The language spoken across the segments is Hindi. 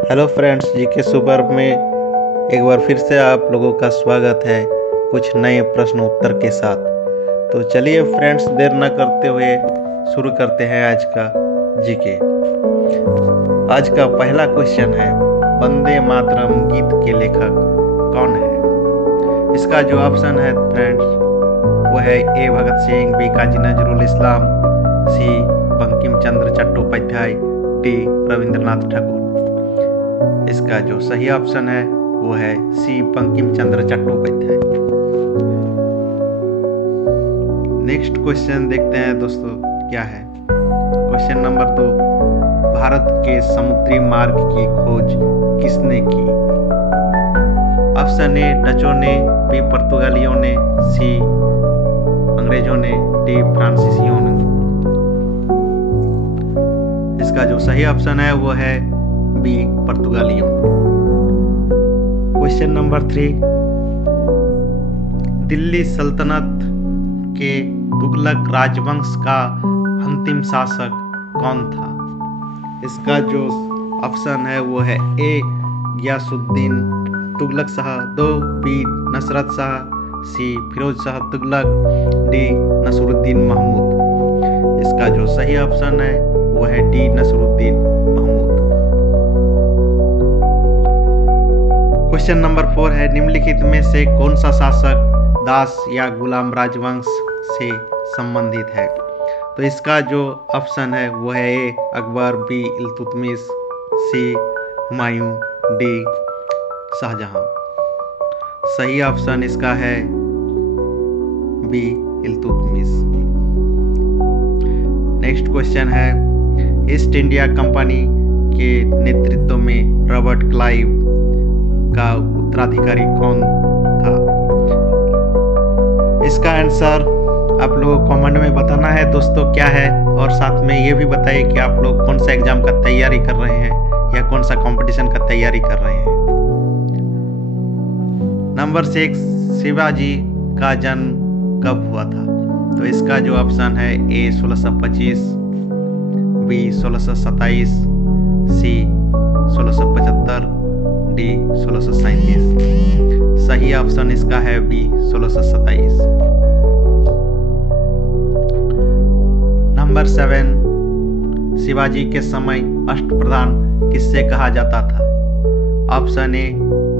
हेलो फ्रेंड्स, जीके सुपर में एक बार फिर से आप लोगों का स्वागत है कुछ नए प्रश्न उत्तर के साथ। तो चलिए फ्रेंड्स, देर न करते हुए शुरू करते हैं आज का जीके। आज का पहला क्वेश्चन है, वंदे मातरम गीत के लेखक कौन है? इसका जो ऑप्शन है फ्रेंड्स वो है ए भगत सिंह, बी काजी नजरुल इस्लाम, सी बंकिम चंद्र चट्टोपाध्याय, डी रविंद्रनाथ ठाकुर। इसका जो सही ऑप्शन है वो है सी बंकिम चंद्र चट्टोपाध्याय। नेक्स्ट क्वेश्चन देखते हैं दोस्तों क्या है। क्वेश्चन नंबर 2, भारत के समुद्री मार्ग की खोज किसने की? ऑप्शन ए डचों ने, बी पुर्तगालियों ने, सी अंग्रेजों ने, डी फ्रांसीसियों ने। इसका जो सही ऑप्शन है वो है बी पुर्तगालियों। क्वेश्चन नंबर 3, दिल्ली सल्तनत के तुगलक राजवंश का अंतिम शासक कौन था? इसका जो ऑप्शन है वो है ए गियासुद्दीन तुगलक शाह, दो B Nusrat Shah, C Firoz Shah Tughlaq, D Nasiruddin Mahmud. इसका जो सही ऑप्शन है वो है D Nasiruddin Mahmud. Question number 4 है, निम्नलिखित में से कौन सा शासक दास या गुलाम राजवंश से संबंधित है? तो इसका जो ऑप्शन है वो है ए अकबर, बी इल्तुतमिश, सी हुमायूं, डी शाहजहां। सही ऑप्शन इसका है बी इल्तुतमिश। नेक्स्ट क्वेश्चन है, ईस्ट इंडिया कंपनी के नेतृत्व में रॉबर्ट क्लाइव का उत्तराधिकारी कौन था? इसका आंसर आप लोगों को कमेंट में बताना है दोस्तों क्या है, और साथ में ये भी बताइए कि आप लोग कौन सा एग्जाम का तैयारी कर रहे हैं या कौन सा कंपटीशन का तैयारी कर रहे हैं। नंबर 6, शिवाजी का जन्म कब हुआ था? तो इसका जो ऑप्शन है ए 1625, बी 1627, सी 1675, डी 1637। सही ऑप्शन इसका है बी 1627। नंबर 7, शिवाजी के समय अष्टप्रधान किससे कहा जाता था? ऑप्शन ए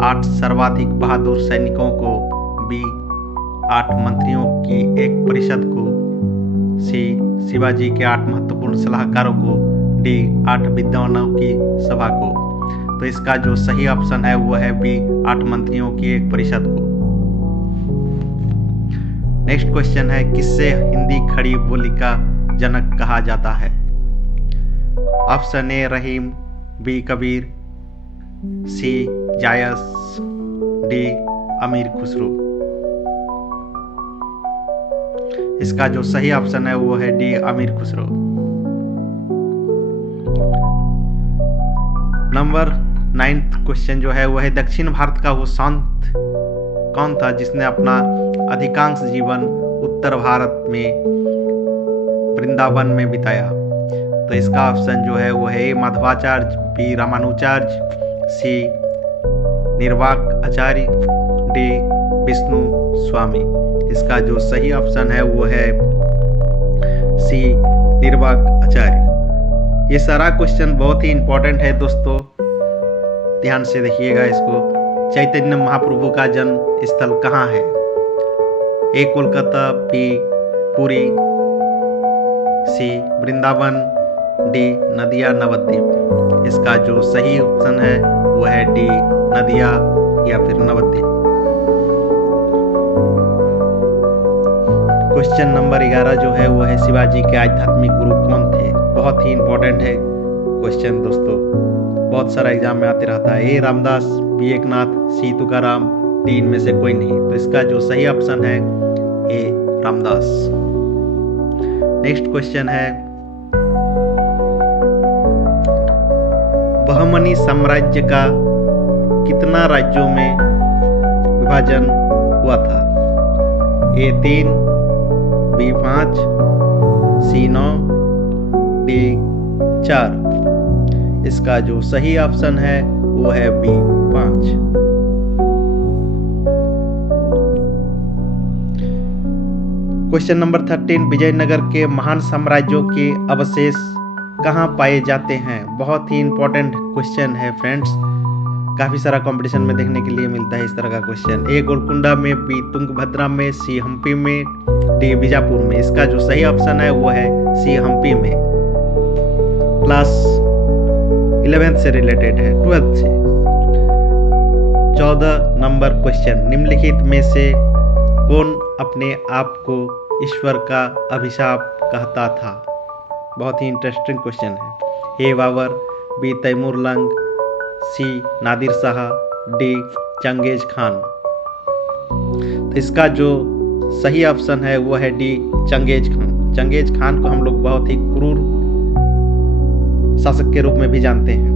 8 सर्वाधिक बहादुर सैनिकों को, बी 8 मंत्रियों की एक परिषद को, सी शिवाजी के 8 महत्वपूर्ण सलाहकारों को, डी 8 विद्वानों की सभा को। तो इसका जो सही ऑप्शन है वो है बी 8 मंत्रियों की एक परिषद को। नेक्स्ट क्वेश्चन है, किससे हिंदी खड़ी बोली का जनक कहा जाता है? Option A Rahim, B Kabir, C Jais, D Amir Khusro. इसका जो सही ऑप्शन है वो है D Amir Khusro. Number 9th question जो है वो है, दक्षिण भारत का वो संत कौन था जिसने अपना अधिकांश जीवन उत्तर भारत में वृंदावन में बिताया? तो इसका ऑप्शन जो है वो है ए माधवाचार्य, बी रामानुजाचार्य, सी निर्वाक आचार्य, डी विष्णु स्वामी। इसका जो सही ऑप्शन है वो है सी निर्वाक आचार्य। ये सारा क्वेश्चन बहुत ही इंपॉर्टेंट है दोस्तों, ध्यान से देखिएगा इसको। चैतन्य महाप्रभु का जन्म स्थल कहाँ है? ए कोलकाता, बी पुरी, सी वृंदावन, डी नदिया नवद्वीप। इसका जो सही ऑप्शन है वो है डी नदिया या फिर नवद्वीप। क्वेश्चन नंबर 11 जो है वो है, शिवाजी के आध्यात्मिक गुरु कौन थे? बहुत ही इंपॉर्टेंट है क्वेश्चन दोस्तों, बहुत सारा एग्जाम में आते रहता है। ए रामदास, बी एकनाथ, सी तुकाराम, डी इनमें से कोई नहीं। तो इसका जो सही ऑप्शन है ए रामदास। नेक्स्ट क्वेश्चन है, बहमनी साम्राज्य का कितना राज्यों में विभाजन हुआ था? ए 3, बी 5, सी 9, डी 4। इसका जो सही ऑप्शन है वो है बी 5। क्वेश्चन नंबर 13, विजयनगर के महान साम्राज्यों के अवशेष कहाँ पाए जाते हैं? बहुत ही इंपॉर्टेंट क्वेश्चन है फ्रेंड्स, काफ़ी सारा कंपटीशन में देखने के लिए मिलता है इस तरह का क्वेश्चन। ए गोलकुंडा में, बी तुंगभद्रा में, सी हम्पी में, डी बीजापुर में। इसका जो सही ऑप्शन है वो है सी हम्पी में। क्लास 11th से रिलेटेड है, 12th से। 14 नंबर क्वेश्चन, निम्नलिखित में से कौन अपने आप को ईश्वर का अभिशाप कहता था? बहुत ही इंटरेस्टिंग क्वेश्चन है। A Babur, B Timur Lang, C Nadir Shah, D Genghis Khan. तो इसका जो सही ऑप्शन है वो है D Genghis Khan. Genghis Khan को हम लोग बहुत ही क्रूर शासक के रूप में भी जानते हैं।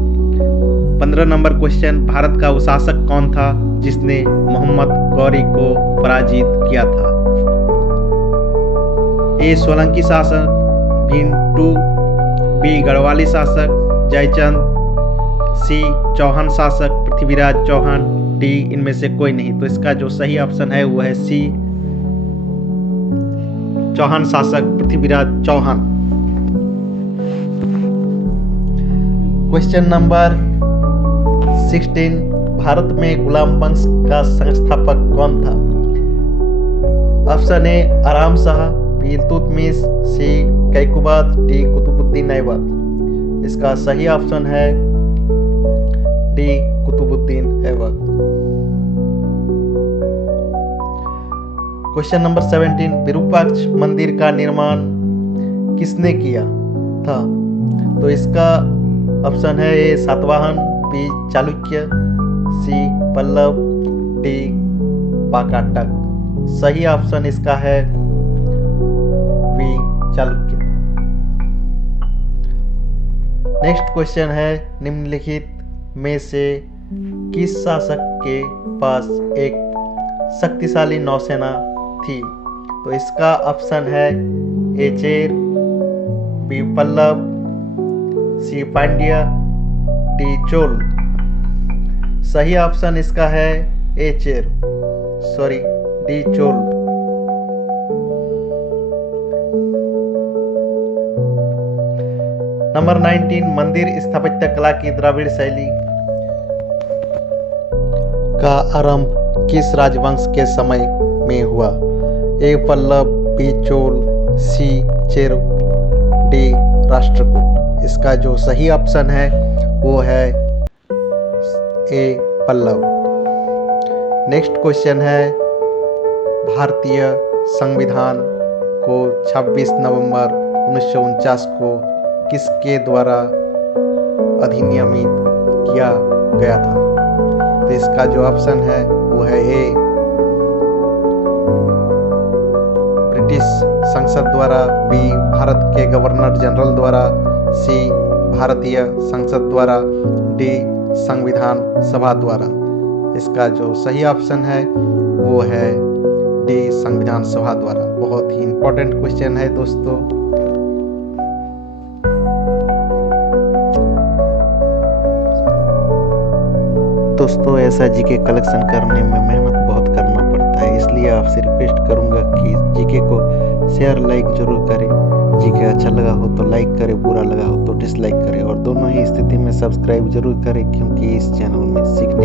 15 नंबर क्वेश्चन, भारत का वो शासक कौन था जिसने मोहम्मद गौरी को पराजित किया था? ए सोलंकी शासक, भिंटू, बी गढ़वाली शासक जयचंद, सी चौहान शासक पृथ्वीराज चौहान, डी इनमें से कोई नहीं। तो इसका जो सही ऑप्शन है वो है सी चौहान शासक पृथ्वीराज चौहान। क्वेश्चन नंबर 16, भारत में गुलाम वंश का संस्थापक कौन था? Option A Aram Shah, B Iltutmish, C Kaiqubad, D Qutubuddin Aibak. इसका सही ऑप्शन है D Qutubuddin Aibak. Question number 17, Virupaksha मंदिर का निर्माण किसने किया था? तो इसका ऑप्शन है ए सातवाहन, बी चालुक्य, सी पल्लव, डी वाकाटक। सही ऑप्शन इसका है बी चालुक्य। नेक्स्ट क्वेश्चन है, निम्नलिखित में से किस शासक के पास एक शक्तिशाली नौसेना थी? तो इसका ऑप्शन है A Chera, B Pallava, C Pandya, D Chola. सही ऑप्शन इसका है A Chera, sorry D Chola. Number 19, मंदिर स्थापत्य कला की द्रविड़ शैली का आरंभ किस राजवंश के समय में हुआ? ए पल्लव, बी चोल, सी चेर, डी राष्ट्रकूट। इसका जो सही ऑप्शन है वो है ए पल्लव। नेक्स्ट क्वेश्चन है, भारतीय संविधान को 26 नवंबर 1949 को किसके द्वारा अधिनियमित किया गया था? तो इसका जो ऑप्शन है वो है ए ब्रिटिश संसद द्वारा, बी भारत के गवर्नर जनरल द्वारा, सी भारतीय संसद द्वारा, डी संविधान सभा द्वारा। इसका जो सही ऑप्शन है वो है डी संविधान सभा द्वारा। बहुत ही इंपॉर्टेंट क्वेश्चन है दोस्तों। दोस्तों ऐसा जीके कलेक्शन करने में मेहनत बहुत करना पड़ता है, इसलिए आपसे रिक्वेस्ट करूंगा कि जीके को शेयर लाइक जरूर करें। जीके अच्छा लगा हो तो लाइक करें, बुरा लगा हो तो डिसलाइक करें, और दोनों ही स्थिति में सब्सक्राइब जरूर करें, क्योंकि इस चैनल में सीखने